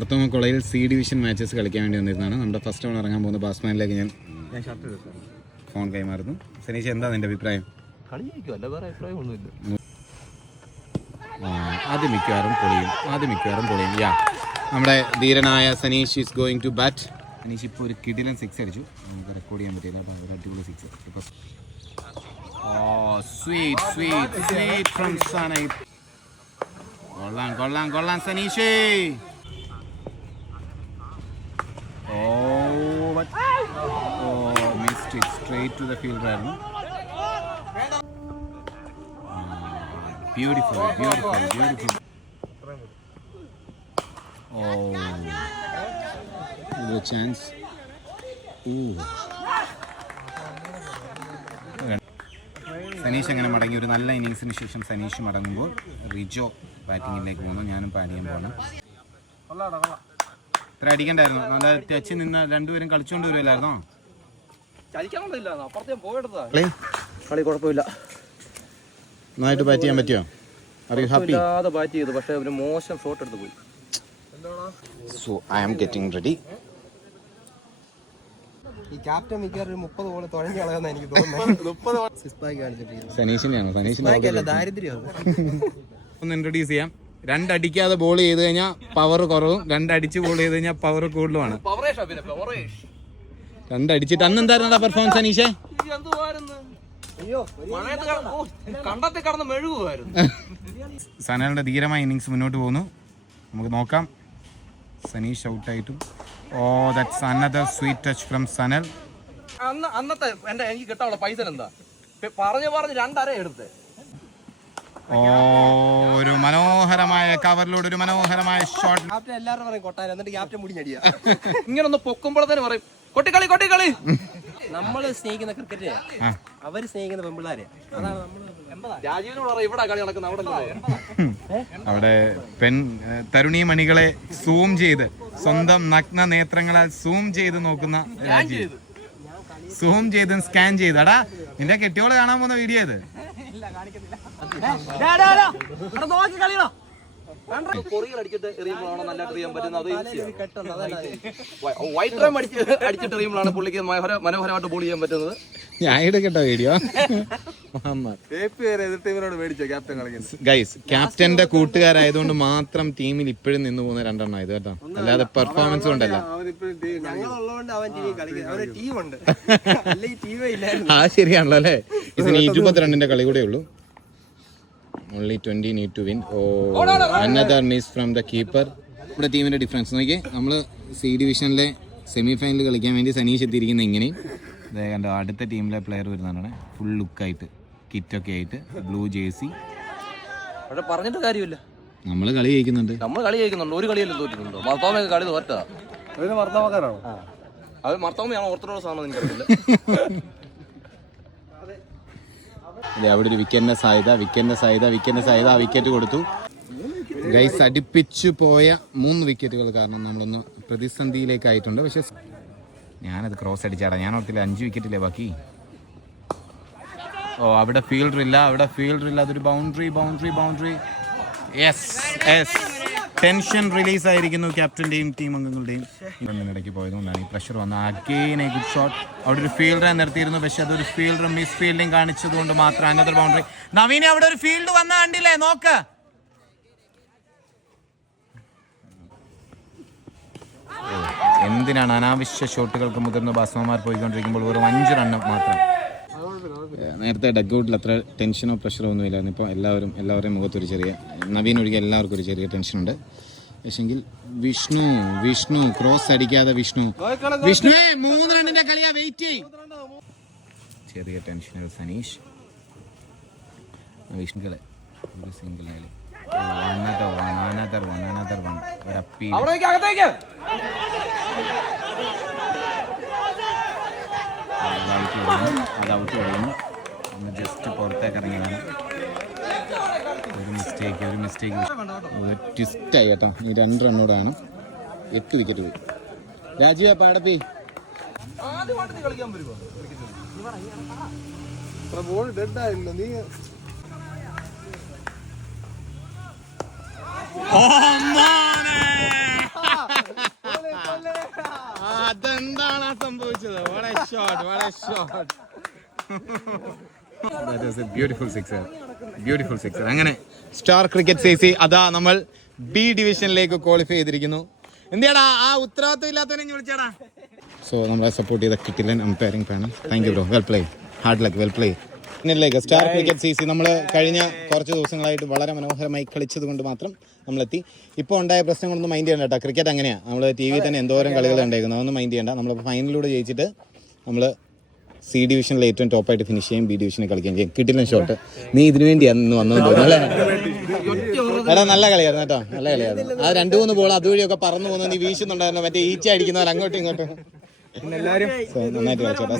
പ്രഥമ കോളേജിൽ C division matches കളിക്കാൻ വേണ്ടി വന്നിരുന്നതാണ്. നമ്മുടെ ഫസ്റ്റ് ഓൺ ഇറങ്ങാൻ പോകുന്ന ബാറ്റ്സ്മാനിലേക്ക് ഞാൻ ഫോൺ കൈമാറുന്നു. സനീഷ്, എന്താ നിന്റെ അഭിപ്രായം? ആദ്യം മിക്കവാറും പൊളിയും. യാ, നമ്മുടെ ധീരനായ Saneesh is going to bat. Saneesh ഇപ്പോൾ ഒരു കിടിലൻ 6 അടിച്ചു. നമുക്ക് റെക്കോർഡ് ചെയ്യാൻ പറ്റില്ല. അപ്പോൾ ഒരു അടിപൊളി 6. Sweet from Saneesh. കൊള്ളാം സനീഷേ. Missed it straight to the fielder ആയിരുന്നു. Beautiful. No chance. സനീഷ് അങ്ങനെ മടങ്ങി. ഒരു നല്ല ഇന്നിങ്സിന് ശേഷം സനീഷ് മടങ്ങുമ്പോൾ റിജോ ബാറ്റിങ്ങിലേക്ക് പോകുന്നു. ഞാനും പാട് ചെയ്യാൻ പോകണം. ഇത്ര അടിക്കണ്ടായിരുന്നു. നല്ല ടച്ച് നിന്ന് രണ്ടുപേരും കളിച്ചുകൊണ്ട് വരുമല്ലായിരുന്നോ? കളി കുഴപ്പമില്ല. നന്നായിട്ട് ബാറ്റ് ചെയ്യാൻ പറ്റിയോ? ബാറ്റ് ചെയ്തു, പക്ഷേ ഒരു മോശം ഷോട്ട് എടുത്ത് പോയി. So I am getting ready. ഈ ക്യാപ്റ്റൻ മിക്കവാറും 30 ബോൾ തുഴഞ്ഞു കളയാന്ന് എനിക്ക് തോന്നുന്നത്. സനീഷിന്റെ ദാരിദ്ര്യം ഒന്ന് ഇൻട്രൊഡ്യൂസ് ചെയ്യാം. 2 അടിക്കാതെ ബോൾ ചെയ്ത് കഴിഞ്ഞാൽ പവർ കുറവും, 2 അടിച്ച് ബോൾ ചെയ്ത് കഴിഞ്ഞാൽ പവർ കൂടുതലുമാണ്. 2 അടിച്ചിട്ട് അന്ന് എന്തായിരുന്നു പെർഫോമൻസ് സനീഷേ? സനലിന്റെ ധീരമായ ഇന്നിങ്സ് മുന്നോട്ട് പോകുന്നു. നമുക്ക് നോക്കാം. സനീഷ് ഔട്ടായിട്ടും. That's another sweet touch from Sanal. അന്നത്തെ എനിക്ക് കിട്ടാനുള്ള പൈസ എന്താ പറഞ്ഞു 2 അര എടുത്ത്. ഒരു മനോഹരമായ കവറിലൂടെ ഒരു മനോഹരമായ ഷോട്ട്. ക്യാപ്റ്റൻ എല്ലാവരും പറയും കൊട്ടാരം, എന്നിട്ട് ക്യാപ്റ്റൻ മുടിഞ്ഞടിയാ. ഇങ്ങനെ ഒന്ന് പൊക്കുമ്പോഴത്തേന് പറയും കൊട്ടിക്കളി. നമ്മള് സ്നേഹിക്കുന്ന ക്രിക്കറ്റ് അവര് സ്നേഹിക്കുന്ന പെമ്പിള്ളാരെ. രാജീവിനോട് പറയും ഇവിടെ കളി നടക്കുന്ന അവിടെ തരുണീ മണികളെ സൂം ചെയ്ത് സ്വന്തം നഗ്ന നേത്രങ്ങളാൽ സൂം ചെയ്ത് നോക്കുന്ന രാജീവ്. സൂം ചെയ്ത് സ്കാൻ ചെയ്തടാ. നിന്റെ കെട്ടിയോള് കാണാൻ പോകുന്ന വീഡിയോ ഇത്. അടിച്ചിട്ട് എറിയുമ്പോഴാണ് നല്ല എറിയാൻ പറ്റുന്നത്. വൈറ്റ് റൈം അടിച്ചിട്ട് എറിയുമ്പോഴാണ് പുള്ളിക്ക് മനോഹരമായിട്ട് ബോൾ ചെയ്യാൻ പറ്റുന്നത്. ഞാൻ എടുക്കട്ടോ വീഡിയോ. ഗൈസ്, ക്യാപ്റ്റന്റെ കൂട്ടുകാരായതുകൊണ്ട് മാത്രം ടീമിൽ ഇപ്പോഴും നിന്ന് പോകുന്ന 2 എണ്ണം ഇത് കേട്ടോ, അല്ലാതെ പെർഫോമൻസ് കൊണ്ടല്ല. ആ ശരിയാണല്ലോ അല്ലേ. ഇതിന് 22ന്റെ കളി കൂടെ ഉള്ളൂ. Only 20 need to win. Another miss from the keeper. നമ്മുടെ ടീമിന്റെ ഡിഫറൻസ് നോക്കിയേ. നമ്മൾ സി ഡിവിഷനിലെ സെമി ഫൈനൽ കളിക്കാൻ വേണ്ടി സനീഷ് എത്തിയിരിക്കുന്ന ഇങ്ങനെയും കണ്ടോ. അടുത്ത ടീമിലെ പ്ലെയർ വരുന്നതാണ് ഫുൾ ലുക്കായിട്ട്, കിറ്റൊക്കെ ആയിട്ട്, ബ്ലൂ ജേഴ്സി. പറഞ്ഞിട്ട് കാര്യമില്ല. നമ്മൾ കളി ജയിക്കുന്നുണ്ട്. ഒരു കളിയല്ലേ തോറ്റിട്ടുണ്ടോ? മർത്തോമൊക്കെ കളി തോറ്റാ. അത് മർത്തോമയാണോ ഓർത്തഡോക്സ് ആണോ എനിക്കറിയില്ല. അവിടെ ഒരു വിക്കറ്റിന്റെ സാധ്യത. ആ വിക്കറ്റ് കൊടുത്തു. ഗൈസ്, അടുപ്പിച്ചു പോയ 3 വിക്കറ്റുകൾ കാരണം നമ്മളൊന്ന് പ്രതിസന്ധിയിലേക്കായിട്ടുണ്ട്. പക്ഷെ ഞാനത് ക്രോസ് അടിച്ചാടാ. ഞാൻ ഓർത്തില്ല 5 വിക്കറ്റില്ലേ ബാക്കി. അവിടെ ഫീൽഡർ ഇല്ല. അതൊരു ബൗണ്ടറി. യെസ്. ടെൻഷൻ റിലീസ് ആയിരിക്കുന്നു ക്യാപ്റ്റന്റെയും ടീം അംഗങ്ങളുടെയും. ഇടയ്ക്ക് പോയതുകൊണ്ടാണ് ഈ പ്രഷർ വന്നത്. Again A good shot. അവിടെ ഒരു ഫീൽഡറെ നിർത്തിയിരുന്നു, പക്ഷെ അതൊരു ഫീൽഡർ മിസ് ഫീൽഡിങ് കാണിച്ചതുകൊണ്ട് മാത്രം അനദർ ബൗണ്ടറി. നവീനെ അവിടെ ഒരു ഫീൽഡ് വന്ന കണ്ടില്ലേ, നോക്ക്. എന്തിനാണ് അനാവശ്യ ഷോട്ടുകൾക്ക് മുതിർന്ന ബാറ്റ്സ്മാൻമാർ പോയിക്കൊണ്ടിരിക്കുമ്പോൾ വെറും 5 റൺ മാത്രം. നേരത്തെ ഡഗ്ഔട്ടിൽ അത്ര ടെൻഷനോ പ്രഷറോ ഒന്നും ഇല്ലായിരുന്നു. ഇപ്പോൾ എല്ലാവരുടെയും മുഖത്തൊരു ചെറിയ, നവീൻ ഒഴികെ എല്ലാവർക്കും ഒരു ചെറിയ ടെൻഷനുണ്ട്. പക്ഷെങ്കിൽ വിഷ്ണു ക്രോസ് അടിക്കാതെ വിഷ്ണുവേ 3 റണ്ണിന്റെ കളിയാ. വെയിറ്റ് ചെയ്യും. ചെറിയ ടെൻഷനുകൾ സനീഷ്. വിഷ്ണുക്കളെ ഒരു സിംഗിൾ കളി. another one. ഒരു അപ്പീൽ. അത് ഔട്ട് കൊടുക്കുന്നു. ഒന്ന് ജസ്റ്റ് പുറത്തേക്ക് ഇറങ്ങിയതാണ്. ഒരു മിസ്റ്റേക്ക് ഒരു ട്വിസ്റ്റായി കേട്ടോ. ഈ 2 റണ്ണോടാണ് 8 വിക്കറ്റ് പോയി. രാജീവ് പാടപ്പി അതെന്താണ് സംഭവിച്ചത്? Beautiful sixer. അങ്ങനെ സ്റ്റാർ ക്രിക്കറ്റ് സേസി അതാ നമ്മൾ ബി ഡിവിഷനിലേക്ക് ക്വാളിഫൈ ചെയ്തിരിക്കുന്നു. എന്തിയാടാ ആ ഉത്തരവാദിത്വം ഇല്ലാത്തവനെ വിളിച്ചാടാ. സോ നമ്മളെ സപ്പോർട്ട് ചെയ്ത കിട്ടിലൻ umpiring panel, thank you bro, well play, hard luck, well play. പിന്നിലേക്ക് സ്റ്റാർ ക്രിക്കറ്റ് സി നമ്മൾ കഴിഞ്ഞ കുറച്ച് ദിവസങ്ങളായിട്ട് വളരെ മനോഹരമായി കളിച്ചത് കൊണ്ട് മാത്രം നമ്മളെത്തി. ഇപ്പോൾ ഉണ്ടായ പ്രശ്നങ്ങളൊന്നും മൈൻഡ് ചെയ്യണ്ട കേട്ടോ. ക്രിക്കറ്റ് അങ്ങനെയാണ്, നമ്മൾ ടി വി തന്നെ എന്തോരം കളികൾ ഉണ്ടായിരിക്കുന്നത്, അതൊന്നും മൈൻഡ് ചെയ്യണ്ട. നമ്മളിപ്പോൾ ഫൈനലിലൂടെ ജയിച്ചിട്ട് നമ്മൾ സി ഡിവിഷനിൽ ഏറ്റവും ടോപ്പായിട്ട് ഫിനിഷ് ചെയ്യും, ബി ഡിവിഷനിൽ കളിക്കുകയും ചെയ്യും. കിട്ടില്ല ഷോട്ട്. നീ ഇതിനു വേണ്ടിയാണ് വന്നത് തോന്നുന്നു അല്ലേ? എടാ നല്ല കളിയായിരുന്നു കേട്ടോ, നല്ല കളിയായിരുന്നു. ആ 2-3 ബോൾ അതുവഴിയൊക്കെ പറന്നു പോകുന്നത് നീ വീശുന്നുണ്ടായിരുന്നു, മറ്റേ ഈച്ച അടിക്കുന്നവർ അങ്ങോട്ടും ഇങ്ങോട്ടും. നന്നായിട്ട് കളിച്ചോട്ടെ.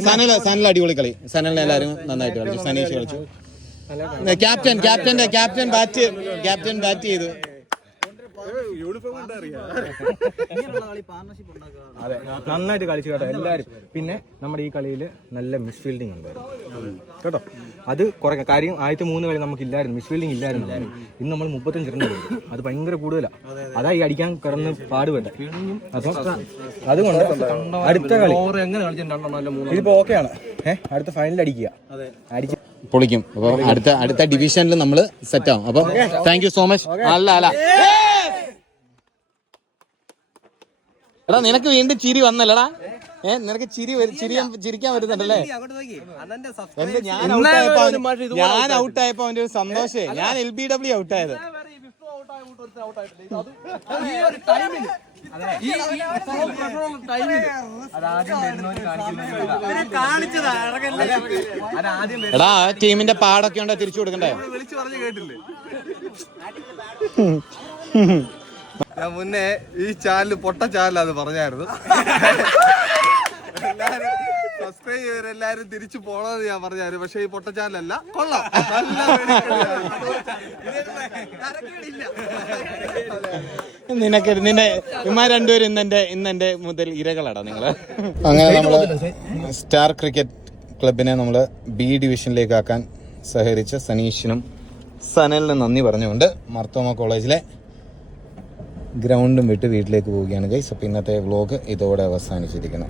സനൽ അടിപൊളി കളി. സനലിനെ എല്ലാവരും നന്നായിട്ട് കളിച്ചു. സനീഷ് കളിച്ചു. ക്യാപ്റ്റൻ ബാറ്റ് ചെയ്തു. അതെ, നന്നായിട്ട് കളിച്ചു കേട്ടോ എല്ലാവരും. പിന്നെ നമ്മുടെ ഈ കളിയിൽ നല്ല മിസ് ഫീൽഡിംഗ് ഉണ്ടായിരുന്നു കേട്ടോ. അത് കുറെ കാര്യം ആദ്യത്തെ 3 കളി നമുക്ക് ഇല്ലായിരുന്നു, മിസ് ഫീൽഡിംഗ് ഇല്ലായിരുന്നു. ഇന്ന് നമ്മൾ 35 റൺ എടുത്തു, അത് ഭയങ്കര കൂടുതലാണ്. അതാ ഈ അടിക്കാൻ കിടന്ന് പാടുപെട്ടെ. അപ്പം അതുകൊണ്ട് അടുത്ത കളി ഇതിപ്പോ ഓക്കെയാണ്. അടുത്ത ഫൈനൽ അടിക്കുക, പൊളിക്കും. അപ്പോൾ അടുത്ത ഡിവിഷനിൽ നമ്മൾ സെറ്റ് ആവും. അപ്പം താങ്ക് യു സോ മച്ച്. അല്ല എടാ നിനക്ക് വീണ്ടും ചിരി വന്നല്ലടാ. നിനക്ക് ചിരിക്കാൻ വരുന്നുണ്ടല്ലേ? ഞാൻ ഔട്ടായപ്പോ അവന്റെ ഒരു സന്തോഷേ. ഞാൻ LBW ഔട്ടായത്. എടാ ടീമിന്റെ പാടൊക്കെ ഉണ്ടോ തിരിച്ചു കൊടുക്കണ്ടേ? ഞാൻ മുന്നേ ഈ ചാനൽ പൊട്ട ചാനലാന്ന് പറഞ്ഞായിരുന്നു. എല്ലാരും സബ്സ്ക്രൈബ് ചെയ്തവരെല്ലാരും തിരിച്ചു പോണെന്ന് ഞാൻ പറഞ്ഞായിരുന്നു. പക്ഷെ ഈ പൊട്ട ചാനലല്ല, കൊള്ളാം. നിന്നെ ഇമാർ രണ്ടുപേരും ഇന്നെന്റെ മുതൽ ഇരകളാടാ നിങ്ങള്. അങ്ങനെ നമ്മള് സ്റ്റാർ ക്രിക്കറ്റ് ക്ലബിനെ നമ്മള് ബി ഡിവിഷനിലേക്ക് ആക്കാൻ സഹകരിച്ച സനീഷിനും സനലിനും നന്ദി പറഞ്ഞുകൊണ്ട് മാർത്തോമ കോളേജിലെ ഗ്രൗണ്ടും വിട്ട് വീട്ടിലേക്ക് പോവുകയാണ് ഗൈസ്. അപ്പോൾ ഇന്നത്തെ വ്ലോഗ് ഇതോടെ അവസാനിച്ചിരിക്കണം.